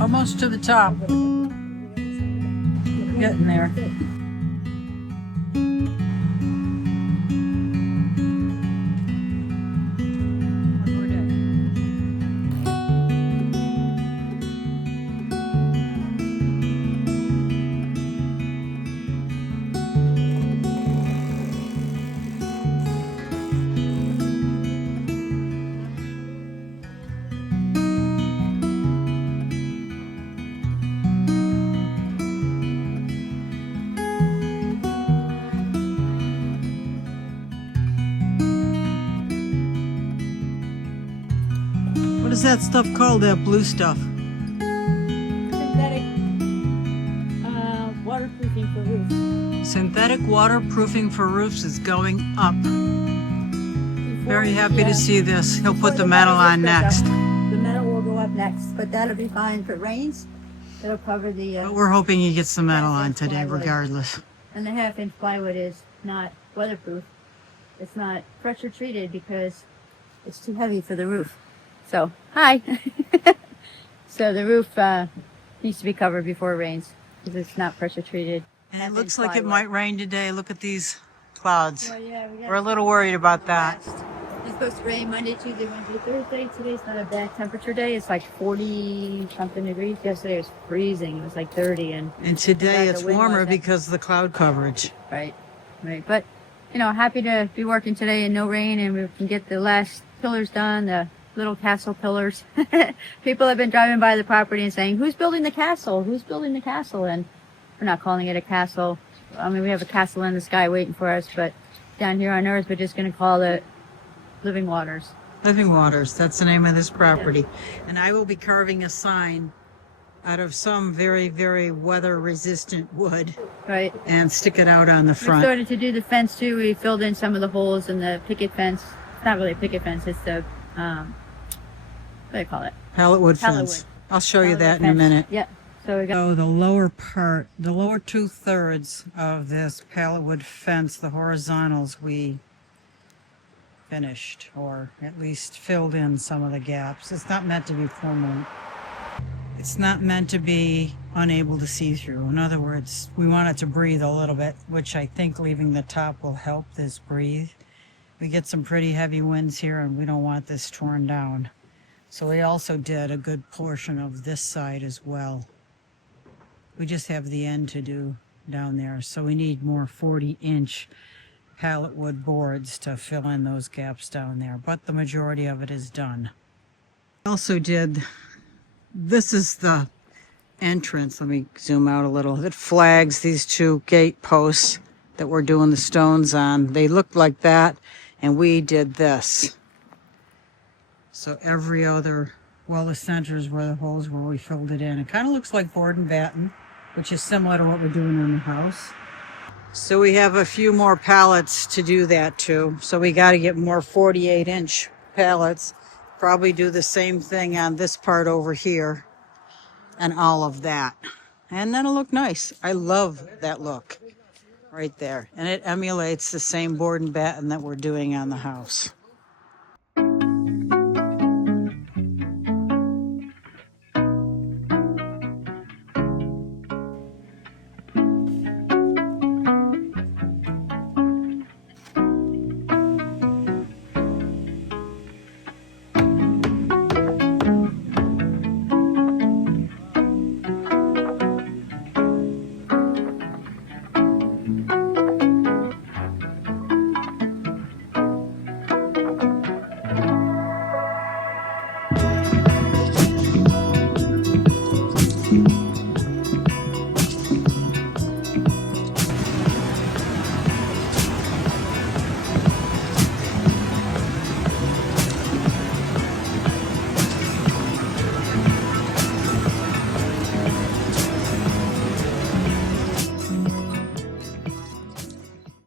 Almost to the top. Getting there. What is that stuff called, that blue stuff? Synthetic waterproofing for roofs. Synthetic waterproofing for roofs is going up. Very happy to see this. He'll put the metal on next. The metal will go up next, but that'll be fine if it rains. It'll cover the... But we're hoping he gets the metal on today regardless. And the half-inch plywood is not weatherproof. It's not pressure treated because it's too heavy for the roof. So, hi. So the roof needs to be covered before it rains because it's not pressure treated. And it looks like it might rain today. Look at these clouds. Well, yeah, We're a little worried about that. It's supposed to rain Monday, Tuesday, Wednesday, Thursday. Today's not a bad temperature day. It's like 40 something degrees. Yesterday was freezing. It was like 30. And today it's warmer because of the cloud coverage. Right. But, you know, happy to be working today in no rain, and we can get the last pillars done, the little castle pillars. People have been driving by the property and saying, who's building the castle? Who's building the castle? And we're not calling it a castle. I mean, we have a castle in the sky waiting for us, but down here on earth, we're just going to call it Living Waters. Living Waters, that's the name of this property. Yeah. And I will be carving a sign out of some very, very weather-resistant wood. Right. And stick it out on the front. We started to do the fence, too. We filled in some of the holes in the picket fence. It's not really a picket fence. It's the, what do you call it? Pallet wood fence. I'll show you that in a minute. Yep. So we got the lower part, the lower 2/3 of this pallet wood fence, the horizontals, we finished, or at least filled in some of the gaps. It's not meant to be permanent. It's not meant to be unable to see through. In other words, we want it to breathe a little bit, which I think leaving the top will help this breathe. We get some pretty heavy winds here, and we don't want this torn down. So we also did a good portion of this side as well. We just have the end to do down there, so we need more 40-inch pallet wood boards to fill in those gaps down there, but the majority of it is done. We also did, this is the entrance. Let me zoom out a little. It flags these two gate posts that we're doing the stones on. They looked like that, and we did this. So every other, well, the centers were the holes where we filled it in. It kind of looks like board and batten, which is similar to what we're doing in the house. So we have a few more pallets to do that too. So we got to get more 48-inch pallets. Probably do the same thing on this part over here and all of that. And then it'll look nice. I love that look right there. And it emulates the same board and batten that we're doing on the house.